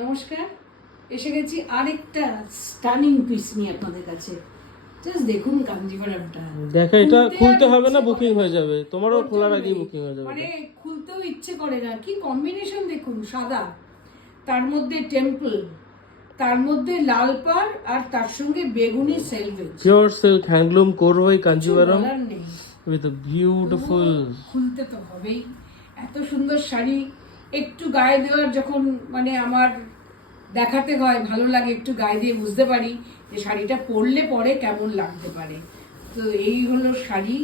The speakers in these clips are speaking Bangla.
নমস্কার, এসে গেছি আরেকটা স্টানিং পিস নিয়ে আপনাদের কাছে। জাস্ট দেখুন কাঞ্জিভারামটা। দেখো, এটা খুলতে হবে না, বুকিং হয়ে যাবে। তোমারও খোলার আগেই বুকিং হয়ে যাবে। মানে খুলতেও ইচ্ছে করে না। কি কম্বিনেশন দেখুন, সাদা, তার মধ্যে টেম্পল, তার মধ্যে লাল পাড়, আর তার সঙ্গে বেগুনি selvedge, pure silk handloom Korvai Kanjivaram বলার নেই। With a beautiful. খুলতে তো হবেই। এত সুন্দর শাড়ি একটু গায়ে দেওয়ার যখন মানে আমার দেখাতে হয়, ভালো লাগে, একটু গায়ে দিয়ে বুঝতে পারি যে শাড়িটা পরলে পরে কেমন লাগতে পারে। তো এই হলো শাড়ি।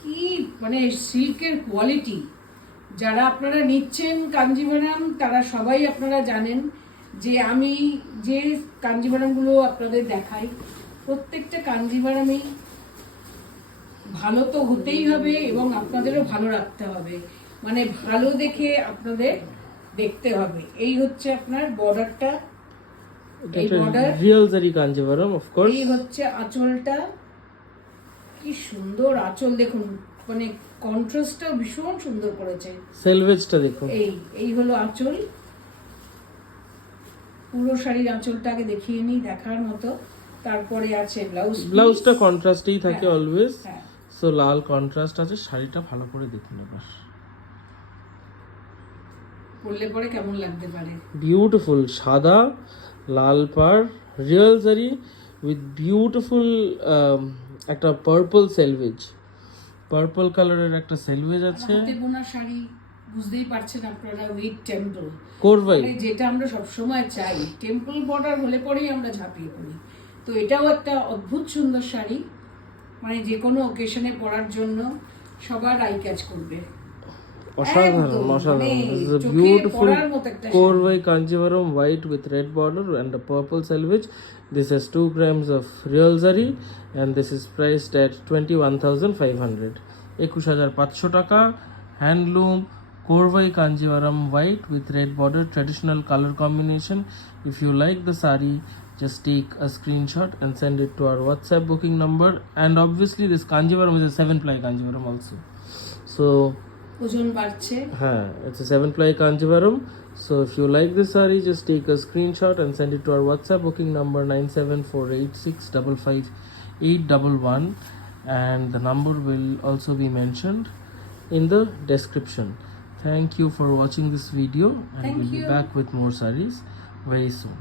কি মানে সিল্কের কোয়ালিটি। যারা আপনারা নিচ্ছেন কাঞ্জিভারাম তারা সবাই আপনারা জানেন যে আমি যে কাঞ্জিভারামগুলো আপনাদের দেখাই, প্রত্যেকটা কাঞ্জিভারামই ভালো তো হতেই হবে এবং আপনাদেরও ভালো রাখতে হবে। মানে ভালো দেখে আপনাদের দেখতে হবে। এই হচ্ছে আপনার বর্ডারটা, এই বর্ডার, রিয়েল জারি কাঞ্জিভারাম অফ কোর্স। এই হচ্ছে আঁচলটা। কি সুন্দর আঁচল দেখুন, মানে কন্ট্রাস্টটা ভীষণ সুন্দর করেছে। সেলভেজটা দেখুন। এই হলো আঁচল। পুরো শাড়ির আঁচলটাকে দেখিয়ে নিই দেখার মতো। তারপরে আছে ব্লাউজ। ব্লাউজটা কন্ট্রাস্টেই থাকে অলওয়েজ। হ্যাঁ, সো লাল কন্ট্রাস্ট আছে। শাড়িটা ভালো করে দেখুন এবার। পরলে পরে কেমন লাগতে পারে। বিউটিফুল সাদা, লাল পাড়, রিয়েল জারি উইথ বিউটিফুল একটা পার্পল সেলভেজ। পার্পল কালারের একটা সেলভেজ আছে। হাতে বোনা শাড়ি, বুঝতেই পারছেন আপনারা, উইথ টেম্পল কোরভাই, মানে যেটা আমরা সব সময় চাই। টেম্পল বর্ডার হলে পরেই আমরা ঝাঁপিয়ে পড়ি। তো এটাও একটা অদ্ভুত সুন্দর শাড়ি, মানে যে কোনো অকেশনে পরার জন্য সবার আই ক্যাচ করবে। অসাধারণ অসাধারণ। This is a চোখে beautiful পরার মতো একটা Korvai Kanjivaram white with red border and a purple selvage. This has 2 grams of real zari and this is priced at 21,500. 21,500 টাকা। Handloom Korvai Kanjivaram white with red border, traditional color combination. If you like the sari, just take a screenshot and send it to our WhatsApp booking number. And obviously this Kanjivaram is a 7-ply Kanjivaram also. So ওজন বাড়ছে। it's a 7-ply Kanjivaram. So if you like this saree, just take a screenshot and send it to our WhatsApp booking number 9748655811, and the number will also be mentioned in the description. Thank you for watching this video, and Thank we'll be you. back with more sarees very soon.